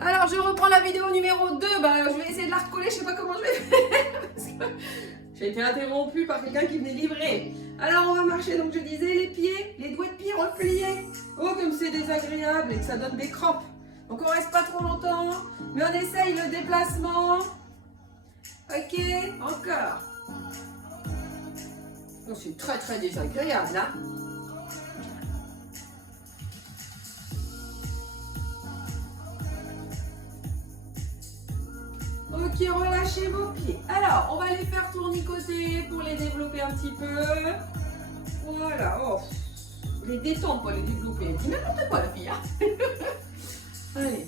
Alors, je reprends la vidéo numéro 2. Je vais essayer de la recoller. Je sais pas comment je vais faire. Parce que j'ai été interrompue par quelqu'un qui venait livrer. Alors, on va marcher. Donc, je disais les pieds, les doigts de pied repliés. Oh, comme c'est désagréable et que ça donne des crampes. Donc, on reste pas trop longtemps. Mais on essaye le déplacement. Ok, encore. Donc, c'est très, très désagréable, hein. Ok, relâchez vos pieds. Alors, on va les faire tournicoter pour les développer un petit peu. Voilà. Oh. Les détendre, pas les développer. Dis n'importe quoi, la fille. Hein. Allez.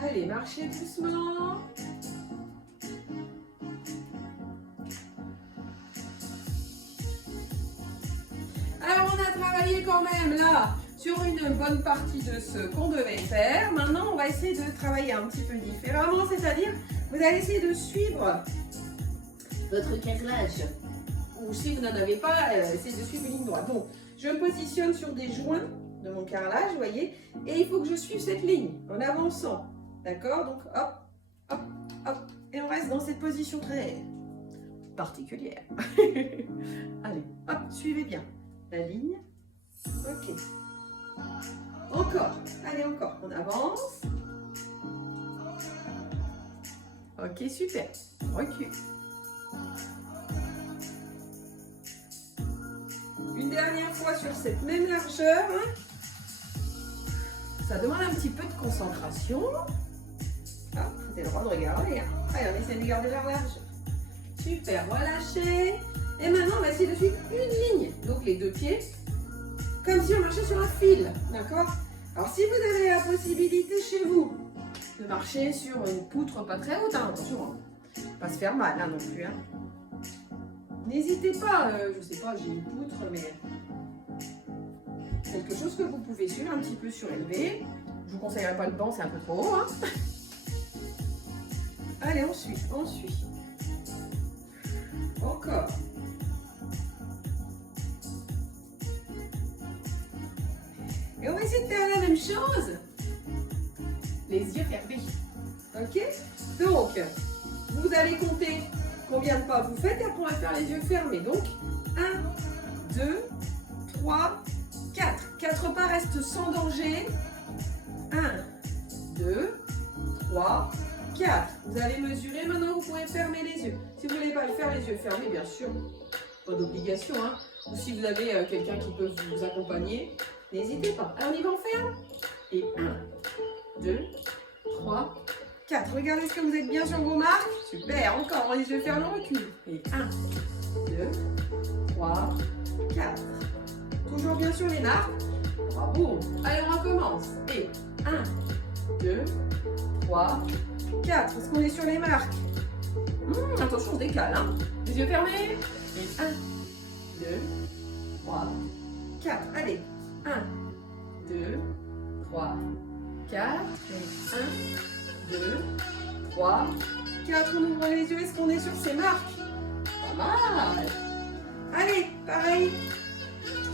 Allez, marchez doucement. Alors, on a travaillé quand même là sur une bonne partie de ce qu'on devait faire. Maintenant, on va essayer de travailler un petit peu différemment, c'est-à-dire, vous allez essayer de suivre votre carrelage. Ou si vous n'en avez pas, essayez de suivre une ligne droite. Donc, je me positionne sur des joints de mon carrelage, vous voyez, et il faut que je suive cette ligne en avançant. D'accord? Donc, hop, hop, hop, et on reste dans cette position très particulière. Allez, hop, suivez bien la ligne. Ok. Encore. Allez, encore. On avance. Ok, super. Recule. Une dernière fois sur cette même largeur. Ça demande un petit peu de concentration. Ah, vous avez le droit de regarder. Allez, on essaie de garder la largeur. Super, relâchez. Et maintenant, on va essayer de suivre une ligne. Donc, les deux pieds, comme si on marchait sur un fil. D'accord? Alors, si vous avez la possibilité chez vous de marcher sur une poutre pas très haute, hein, attention, hein, pas se faire mal non plus. Hein. N'hésitez pas, je sais pas, j'ai une poutre, mais quelque chose que vous pouvez suivre un petit peu surélevé. Je vous conseillerais pas le banc, c'est un peu trop haut. Hein. Allez, on suit, on suit. Encore. Et on va essayer de faire la même chose. Les yeux fermés. Ok? Donc, vous allez compter combien de pas vous faites et après on va faire les yeux fermés. Donc, 1, 2, 3, 4. 4 pas restent sans danger. 1, 2, 3, 4. Vous allez mesurer. Maintenant, vous pouvez fermer les yeux. Si vous ne voulez pas le faire, les yeux fermés, bien sûr. Pas d'obligation. Hein. Ou si vous avez quelqu'un qui peut vous accompagner, n'hésitez pas. Alors, on y va, on ferme. Et 1, 2, 3, 4. Regardez, est-ce que vous êtes bien sur vos marques? Super. Encore, les yeux fermés, on recule. Et 1, 2, 3, 4. Toujours bien sur les marques. Bravo. Allez, on recommence. Et 1, 2, 3, 4. Est-ce qu'on est sur les marques? Attention, on se décale. Hein. Les yeux fermés. Et 1, 2, 3, 4. Allez. 1, 2, 3, 4. Et 1, 2, 3, 4. On ouvre les yeux. Est-ce qu'on est sur ces marques? Pas mal. Allez, pareil.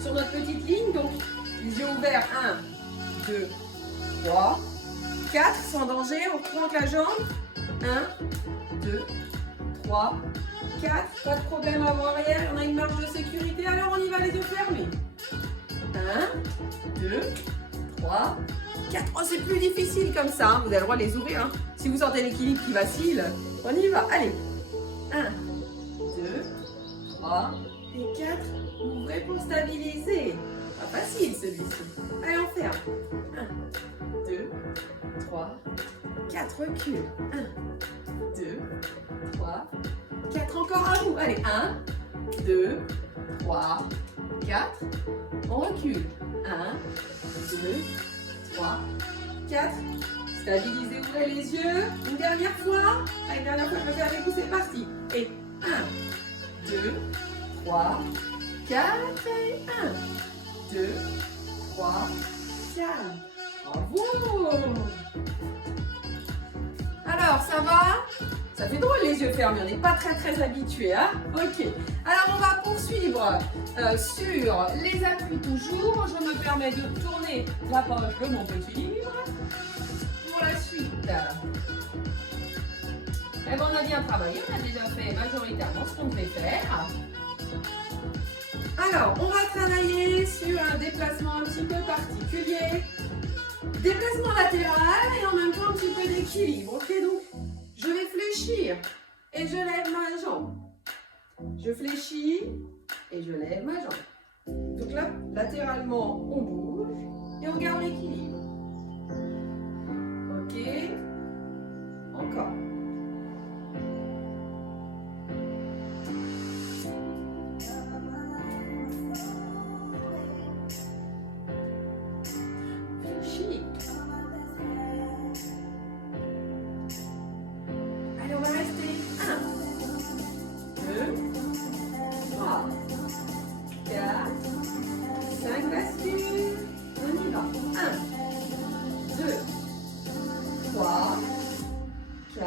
Sur notre petite ligne. Donc, les yeux ouverts. 1, 2, 3, 4. Sans danger. On pointe la jambe. 1, 2, 3, 4. Pas de problème avant-arrière. On a une marge de sécurité. Alors, on y va les yeux fermés. 1, 2, 3, 4. Oh, c'est plus difficile comme ça. Hein. Vous avez le droit de les ouvrir. Hein. Si vous sentez l'équilibre qui vacille, on y va. Allez. 1, 2, 3 et 4. Ouvrez pour stabiliser. Pas facile celui-ci. Allez, on ferme. 1, 2, 3, 4. Recule. 1, 2, 3, 4. Encore à vous. Allez. 1, 2, 3, 4. On recule. 1, 2, 3, 4. Stabilisez, ouvrez les yeux. Une dernière fois. Allez, une dernière fois, je vais faire avec vous, c'est parti. Et 1, 2, 3, 4. Et 1, 2, 3, 4. Bravo. Alors, ça va? Ça fait drôle les yeux fermés, on n'est pas très habitué, hein? Ok. Alors on va poursuivre sur les appuis toujours. Je me permets de tourner la page de mon petit livre. Pour la suite, eh ben, on a bien travaillé, on a déjà fait majoritairement ce qu'on devait faire. Alors, on va travailler sur un déplacement un petit peu particulier. Déplacement latéral et en même temps un petit peu d'équilibre. Ok, donc je vais fléchir et je lève ma jambe. Je fléchis et je lève ma jambe. Donc là, latéralement, on bouge et on garde l'équilibre. Ok, encore. Allez, on va rester 1, 2, 3, 4, 5 bascules. On y va. 1, 2, 3, 4,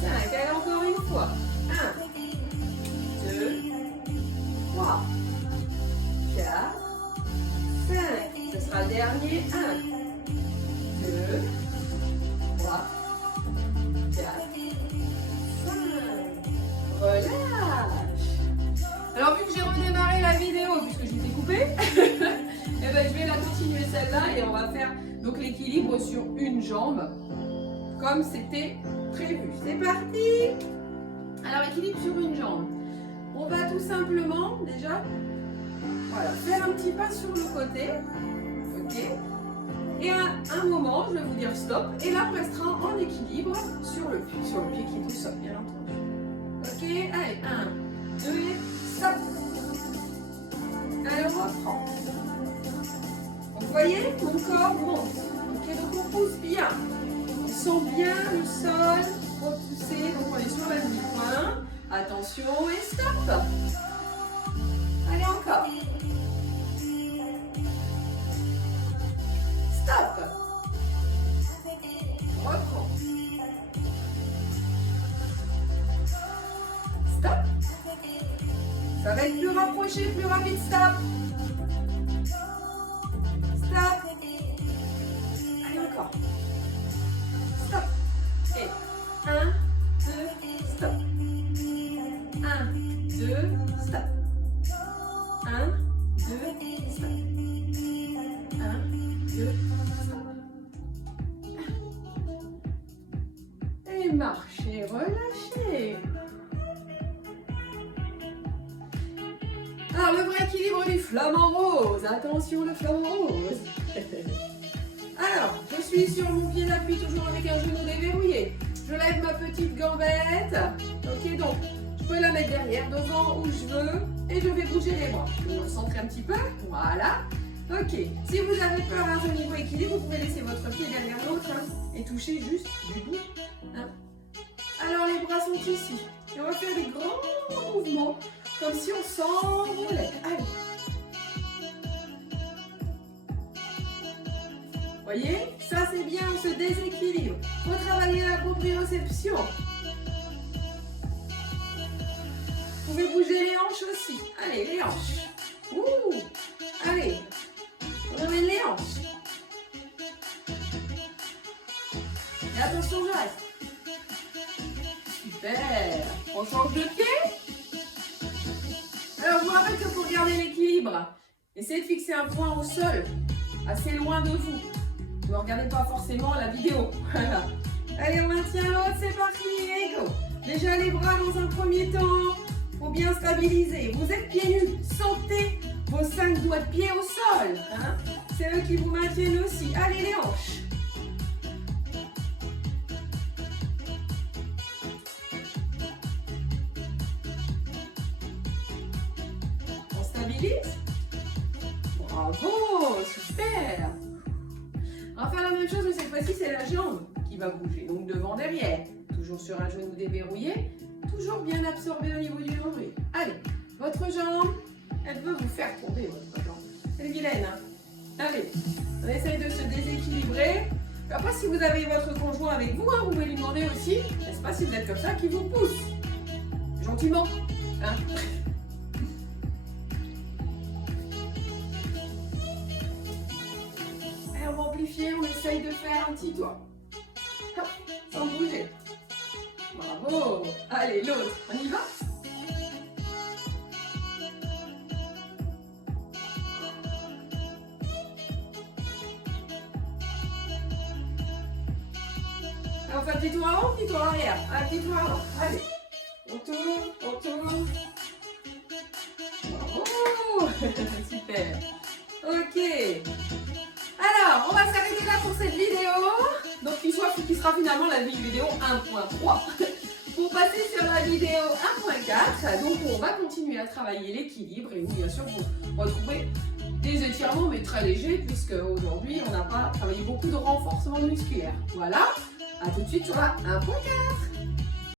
5. Allez, encore une fois. 1, 2, 3, 4, 5. Ce sera le dernier. 1, 2, 3, 4, 5. Relâche. Alors, vu que j'ai redémarré la vidéo, puisque je t'ai coupé, eh ben, je vais la continuer celle-là et on va faire donc l'équilibre sur une jambe, comme c'était prévu. C'est parti. Alors, équilibre sur une jambe. On va tout simplement, déjà, voilà, faire un petit pas sur le côté. Ok. Et à un moment, je vais vous dire stop. Et là, on restera en équilibre sur le pied qui est au sol, bien entendu. Ok, allez, 1, 2, stop. Allez, on reprend. Vous voyez, mon corps monte. Ok, donc on pousse bien. On sent bien le sol repousser. Donc on est sur la demi-pointe. Attention et stop. Allez, encore. Stop. Reprends. Stop. Ça va être plus rapproché, plus rapide. Stop. Stop. Allez, encore. Stop. Et 1, 2, stop. 1, 2, stop. 1, 2, stop. 1, 2, stop. Et marchez, relâchez. Alors, le vrai équilibre du flamant rose. Attention, le flamant rose. Alors, je suis sur mon pied d'appui, toujours avec un genou déverrouillé. Je lève ma petite gambette. Ok, donc, je peux la mettre derrière, devant, où je veux. Et je vais bouger les bras. Je vais me centrer un petit peu. Voilà. Ok. Si vous avez peur à ce niveau équilibre, vous pouvez laisser votre pied derrière l'autre et toucher juste du bout. Hein. Alors, les bras sont ici. Et on va faire des grands mouvements, comme si on s'envolait. Allez. Voyez, ça c'est bien, on se déséquilibre. Il faut travailler la proprioception. Vous pouvez bouger les hanches aussi. Allez, les hanches. Ouh. Allez, on ramène les hanches. Et attention, je reste. Super. On change de pied. Alors, je vous rappelle que pour garder l'équilibre, essayez de fixer un point au sol, assez loin de vous. Ne regardez pas forcément la vidéo. Voilà. Allez, on maintient l'autre, c'est parti, et go. Déjà les bras dans un premier temps. Il faut bien stabiliser. Vous êtes pieds nus. Sentez vos 5 doigts de pied au sol. Hein. C'est eux qui vous maintiennent aussi. Allez, les hanches. On stabilise. Bravo, super. On va faire la même chose, mais cette fois-ci, c'est la jambe qui va bouger. Donc devant, derrière. Toujours sur un genou déverrouillé. Toujours bien absorbé au niveau du nombril. Allez, votre jambe, elle veut vous faire tomber, votre jambe. Elle est vilaine, hein? Allez, on essaye de se déséquilibrer. Après, si vous avez votre conjoint avec vous, hein, vous pouvez lui demander aussi, n'est-ce pas, si vous êtes comme ça, qu'il vous pousse. Gentiment. Hein. Et on va amplifier, on essaye de faire un petit doigt. Hop, sans bouger. Bravo. Allez, l'autre, on y va? On fait un petit tour avant, un petit tour arrière. Un petit tour avant. Allez. On tourne, on tourne. Bravo. Super. Ok. Alors, on va s'arrêter là pour cette vidéo. Donc, qui sera finalement la vidéo 1.3. Pour passer sur la vidéo 1.4, donc on va continuer à travailler l'équilibre et bien sûr vous retrouvez des étirements mais très légers puisque aujourd'hui on n'a pas travaillé beaucoup de renforcement musculaire. Voilà, à tout de suite sur la 1.4.